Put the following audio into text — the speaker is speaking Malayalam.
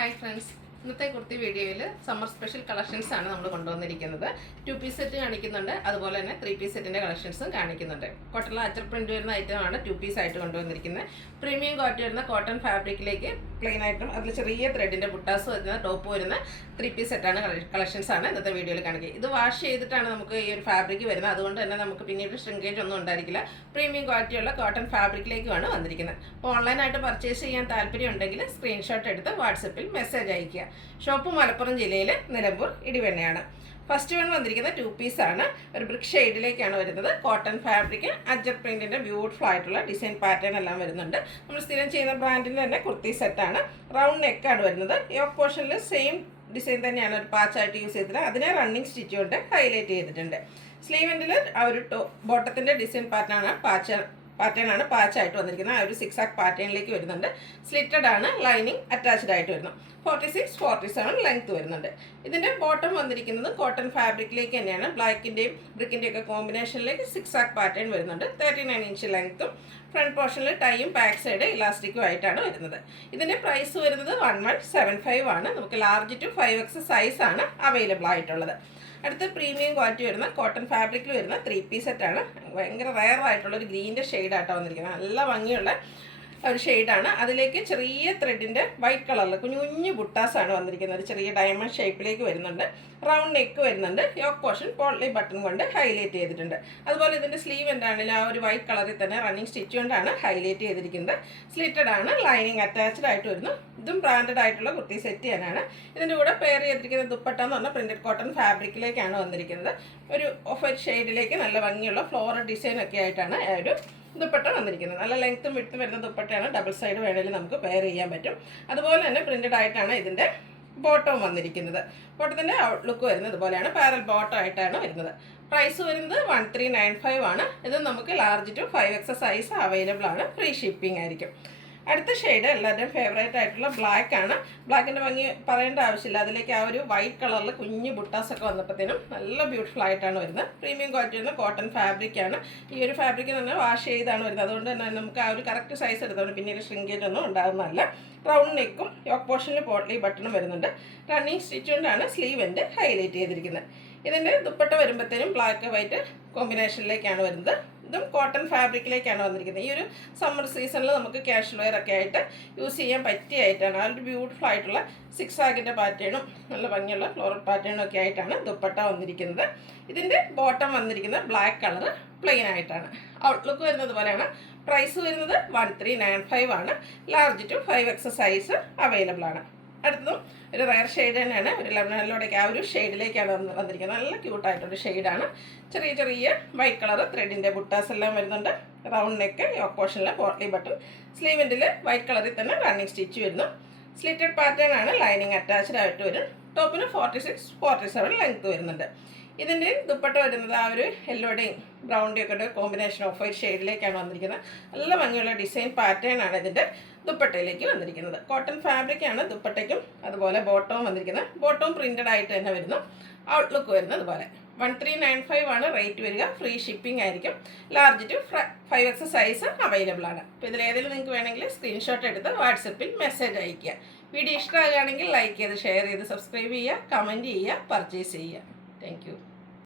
ഹായ് ഫ്രണ്ട്സ്, ഇന്നത്തെ കുർത്തി വീഡിയോയിൽ സമ്മർ സ്പെഷ്യൽ കളക്ഷൻസ് ആണ് നമ്മൾ കൊണ്ടുവന്നിരിക്കുന്നത്. 2 പീസ് സെറ്റ് കാണിക്കുന്നുണ്ട്, അതുപോലെ തന്നെ 3 പീസ് സെറ്റിൻ്റെ കളക്ഷൻസും കാണിക്കുന്നുണ്ട്. കോട്ടണിൽ അച്ചർ പ്രിൻറ്റ് വരുന്ന ഐറ്റമാണ് 2 പീസ് ആയിട്ട് കൊണ്ടുവന്നിരിക്കുന്നത്. പ്രീമിയം ക്വാളിറ്റി വരുന്ന കോട്ടൺ ഫാബ്രിക്കിലേക്ക് പ്ലെയിൻ ആയിട്ടും അതിൽ ചെറിയ ത്രെഡിൻ്റെ ബുട്ടാസ് വരുന്ന ടോപ്പ് വരുന്ന 3 പീസ് സെറ്റാണ് കളക്ഷൻസ് ആണ് ഇന്നത്തെ വീഡിയോയിൽ കാണിക്കുക. ഇത് വാഷ് ചെയ്തിട്ടാണ് നമുക്ക് ഈ ഒരു ഫാബ്രിക് വരുന്നത്, അതുകൊണ്ട് തന്നെ നമുക്ക് പിന്നീട് ഷ്രിങ്കേജ് ഒന്നും ഉണ്ടായിരിക്കില്ല. പ്രീമിയം ക്വാളിറ്റിയുള്ള കോട്ടൺ ഫാബ്രിക്കിലേക്കുമാണ് വന്നിരിക്കുന്നത്. അപ്പോൾ ഓൺലൈനായിട്ട് പർച്ചേസ് ചെയ്യാൻ താല്പര്യം ഉണ്ടെങ്കിൽ സ്ക്രീൻഷോട്ട് എടുത്ത് വാട്സപ്പിൽ മെസ്സേജ് അയയ്ക്കുക. ഷോപ്പ് മലപ്പുറം ജില്ലയിൽ നിലമ്പൂർ ഇടിവെണ്ണയാണ്. ഫസ്റ്റ് വൺ വന്നിരിക്കുന്നത് 2 പീസ് ആണ്. ഒരു ബ്രിക്ക് ഷെയ്ഡിലേക്കാണ് വരുന്നത്. കോട്ടൺ ഫാബ്രിക്, അജർ പ്രിന്റിന്റെ ബ്യൂട്ടിഫുൾ ആയിട്ടുള്ള ഡിസൈൻ പാറ്റേൺ എല്ലാം വരുന്നുണ്ട്. നമ്മൾ സ്ഥിരം ചെയ്യുന്ന ബ്രാൻഡിന്റെ തന്നെ കുർത്തി സെറ്റാണ്. റൗണ്ട് നെക്കാണ് വരുന്നത്. യോക്ക് പോർഷനിൽ സെയിം ഡിസൈൻ തന്നെയാണ് ഒരു പാച്ചായിട്ട് യൂസ് ചെയ്തിട്ട് അതിനെ റണ്ണിങ് സ്റ്റിച്ച് കൊണ്ട് ഹൈലൈറ്റ് ചെയ്തിട്ടുണ്ട്. സ്ലീവെൻറ്റിൽ ആ ഒരു ബോട്ടത്തിന്റെ ഡിസൈൻ പാറ്റേൺ ആണ് പാച്ചായിട്ട് വന്നിരിക്കുന്നത്. ആ ഒരു 6 ആക്ക് പാറ്റേണിലേക്ക് വരുന്നുണ്ട്. സ്ലിറ്റഡ് ആണ്, ലൈനിങ് അറ്റാച്ച്ഡ് ആയിട്ട് വരുന്നു. 46-47 ലെങ്ത് വരുന്നുണ്ട്. ഇതിൻ്റെ ബോട്ടം വന്നിരിക്കുന്നത് കോട്ടൺ ഫാബ്രിക്കിലേക്ക് തന്നെയാണ്. ബ്ലാക്കിൻ്റെയും ബ്രിക്കിൻ്റെയും ഒക്കെ കോമ്പിനേഷനിലേക്ക് 6 ആക്ക് പാറ്റേൺ വരുന്നുണ്ട്. 39 ഇഞ്ച് ലെങ്ത്തും ഫ്രണ്ട് പോർഷനിൽ ടൈയും ബാക്ക് സൈഡ് ഇലാസ്റ്റിക്കും ആയിട്ടാണ് വരുന്നത്. ഇതിൻ്റെ പ്രൈസ് വരുന്നത് 1175 ആണ്. നമുക്ക് ലാർജ് ടു 5X സൈസ് ആണ് അവൈലബിൾ ആയിട്ടുള്ളത്. അടുത്ത പ്രീമിയം ക്വാളിറ്റി വരുന്ന കോട്ടൺ ഫാബ്രിക്കിൽ വരുന്ന 3 പീസ് സെറ്റാണ്. ഭയങ്കര റയർ ആയിട്ടുള്ള ഒരു ഗ്രീൻ്റെ ഷെയ്ഡായിട്ടാണ് വന്നിരിക്കുന്നത്. നല്ല ഭംഗിയുള്ള ഒരു ഷെയ്ഡാണ്. അതിലേക്ക് ചെറിയ ത്രെഡിൻ്റെ വൈറ്റ് കളറിൽ കുഞ്ഞു കുഞ്ഞു ബുട്ടാസാണ് വന്നിരിക്കുന്നത്. ഒരു ചെറിയ ഡയമണ്ട് ഷേപ്പിലേക്ക് വരുന്നുണ്ട്. റൗണ്ട് നെക്ക് വരുന്നുണ്ട്. യോക്ക് പോർഷൻ പോട്ട്ലി ബട്ടൺ കൊണ്ട് ഹൈലൈറ്റ് ചെയ്തിട്ടുണ്ട്. അതുപോലെ ഇതിൻ്റെ സ്ലീവ് എന്താണെങ്കിലും ആ ഒരു വൈറ്റ് കളറിൽ തന്നെ റണ്ണിങ് സ്റ്റിച്ച് കൊണ്ടാണ് ഹൈലൈറ്റ് ചെയ്തിരിക്കുന്നത്. സ്ലിറ്റഡ് ആണ്, ലൈനിങ് അറ്റാച്ച്ഡ് ആയിട്ട് വരുന്നു. ഇതും ബ്രാൻഡഡ് ആയിട്ടുള്ള കുർത്തി സെറ്റ് ചെയ്യാനാണ്. ഇതിൻ്റെ കൂടെ പെയർ ചെയ്തിരിക്കുന്ന ദുപ്പട്ട എന്ന് പറഞ്ഞാൽ പ്രിന്റഡ് കോട്ടൺ ഫാബ്രിക്കിലേക്കാണ് വന്നിരിക്കുന്നത്. ഒരു ഓഫ് വൈറ്റ് ഷെയ്ഡിലേക്ക് നല്ല ഭംഗിയുള്ള ഫ്ലോറൽ ഡിസൈൻ ഒക്കെ ആയിട്ടാണ് ഒരു ദുപ്പട്ട വന്നിരിക്കുന്നത്. നല്ല ലെങ്ത്തും വിട്ടും വരുന്ന ദുപ്പട്ടയാണ്. ഡബിൾ സൈഡ് വേണമെങ്കിൽ നമുക്ക് പെയർ ചെയ്യാൻ പറ്റും. അതുപോലെ തന്നെ പ്രിന്റഡ് ആയിട്ടാണ് ഇതിൻ്റെ ബോട്ടം വന്നിരിക്കുന്നത്. ബോട്ടത്തിൻ്റെ ഔട്ട്ലുക്ക് വരുന്നത് ഇതുപോലെയാണ്. പാരൽ ബോട്ടം ആയിട്ടാണ് വരുന്നത്. പ്രൈസ് വരുന്നത് 1395 ആണ്. ഇത് നമുക്ക് large to 5X size available ആണ്. ഫ്രീ ഷിപ്പിംഗ് ആയിരിക്കും. അടുത്ത ഷെയ്ഡ് എല്ലാവരുടെയും ഫേവറേറ്റ് ആയിട്ടുള്ള ബ്ലാക്ക് ആണ്. ബ്ലാക്കിൻ്റെ ഭംഗി പറയേണ്ട ആവശ്യമില്ല. അതിലേക്ക് ആ ഒരു വൈറ്റ് കളറിൽ കുഞ്ഞു ബുട്ടാസൊക്കെ വന്നപ്പോഴത്തേനും നല്ല ബ്യൂട്ടിഫുൾ ആയിട്ടാണ് വരുന്നത്. പ്രീമിയം ക്വാളിറ്റി വരുന്ന കോട്ടൺ ഫാബ്രിക്കാണ്. ഈ ഒരു ഫാബ്രിക് തന്നെ വാഷ് ചെയ്താണ് വരുന്നത്. അതുകൊണ്ട് തന്നെ നമുക്ക് ആ ഒരു കറക്റ്റ് സൈസ് എടുത്തോണ്ട് പിന്നീട് ഷ്രിങ്കേജ് ഒന്നും ഉണ്ടാകുന്നതല്ല. റൗണ്ട് നെക്കും യോക്ക് പോർഷനിൽ പോട്ട്ലി ബട്ടണും വരുന്നുണ്ട്. റണ്ണിങ് സ്റ്റിച്ച് കൊണ്ടാണ് സ്ലീവ് എൻഡ് ഹൈലൈറ്റ് ചെയ്തിരിക്കുന്നത്. ഇതിൻ്റെ ദുപ്പട്ട വരുമ്പോഴത്തേനും ബ്ലാക്ക് വൈറ്റ് കോമ്പിനേഷനിലേക്കാണ് വരുന്നത്. ഇതും കോട്ടൺ ഫാബ്രിക്കിലേക്കാണ് വന്നിരിക്കുന്നത്. ഈ ഒരു സമ്മർ സീസണിൽ നമുക്ക് ക്യാഷ് വെയർ ഒക്കെ ആയിട്ട് യൂസ് ചെയ്യാൻ പറ്റിയ ആയിട്ടാണ്. ആ ഒരു ബ്യൂട്ടിഫുൾ ആയിട്ടുള്ള 6 ആക്കിൻ്റെ പാറ്റേണും നല്ല ഭംഗിയുള്ള ഫ്ലോറൽ പാറ്റേണും ഒക്കെ ആയിട്ടാണ് ദുപ്പട്ട വന്നിരിക്കുന്നത്. ഇതിൻ്റെ ബോട്ടം വന്നിരിക്കുന്നത് ബ്ലാക്ക് കളർ പ്ലെയിൻ ആയിട്ടാണ്. ഔട്ട്ലുക്ക് വരുന്നത് പോലെയാണ്. പ്രൈസ് വരുന്നത് 1395 ആണ്. Large to 5X size available ആണ്. അടുത്തതും ഒരു റയർ ഷെയ്ഡ് തന്നെയാണ്. ഒരു ലെമണിലൂടെയൊക്കെ ആ ഒരു ഷെയ്ഡിലേക്കാണ് വന്നിരിക്കുന്നത്. നല്ല ക്യൂട്ടായിട്ടൊരു ഷെയ്ഡാണ്. ചെറിയ ചെറിയ വൈറ്റ് കളർ ത്രെഡിൻ്റെ ബുട്ടാസ് എല്ലാം വരുന്നുണ്ട്. റൗണ്ട് നെക്ക്, യോക്ക് പോർഷനിൽ പോട്ട്ലി ബട്ടൺ, സ്ലീവെൻറ്റിൽ വൈറ്റ് കളറിൽ തന്നെ റണ്ണിങ് സ്റ്റിച്ച് വരുന്നു. സ്ലിറ്റഡ് പാറ്റേൺ ആണ്, ലൈനിങ് അറ്റാച്ച്ഡ് ആയിട്ട് വരും. ടോപ്പിന് 46-47 ലെങ്ത് വരുന്നുണ്ട്. ഇതിൻ്റെ ദുപ്പട്ട വരുന്നത് ആ ഒരു യെല്ലോയുടെയും ബ്രൗണിൻ്റെയും ഒക്കെ കോമ്പിനേഷൻ ഓഫ് വൈറ്റ് ഷെയ്ഡിലേക്കാണ് വന്നിരിക്കുന്നത്. നല്ല ഭംഗിയുള്ള ഡിസൈൻ പാറ്റേൺ ആണ് ഇതിൻ്റെ ദുപ്പട്ടയിലേക്ക് വന്നിരിക്കുന്നത്. കോട്ടൺ ഫാബ്രിക്കാണ് ദുപ്പട്ടയ്ക്കും അതുപോലെ ബോട്ടവും വന്നിരിക്കുന്നത്. ബോട്ടവും പ്രിന്റഡ് ആയിട്ട് തന്നെ വരുന്നു. ഔട്ട്ലുക്ക് വരുന്നത് അതുപോലെ. 1395 ആണ് റേറ്റ് വരിക. ഫ്രീ ഷിപ്പിംഗ് ആയിരിക്കും. Large to 5X size available ആണ്. അപ്പോൾ ഇതിലേതെങ്കിലും നിങ്ങൾക്ക് വേണമെങ്കിൽ സ്ക്രീൻഷോട്ട് എടുത്ത് വാട്സപ്പിൽ മെസ്സേജ് അയയ്ക്കുക. വീഡിയോ ഇഷ്ടമാകുകയാണെങ്കിൽ ലൈക്ക് ചെയ്ത് ഷെയർ ചെയ്ത് സബ്സ്ക്രൈബ് ചെയ്യുക, കമൻറ്റ് ചെയ്യുക, പർച്ചേസ് ചെയ്യുക. Thank you.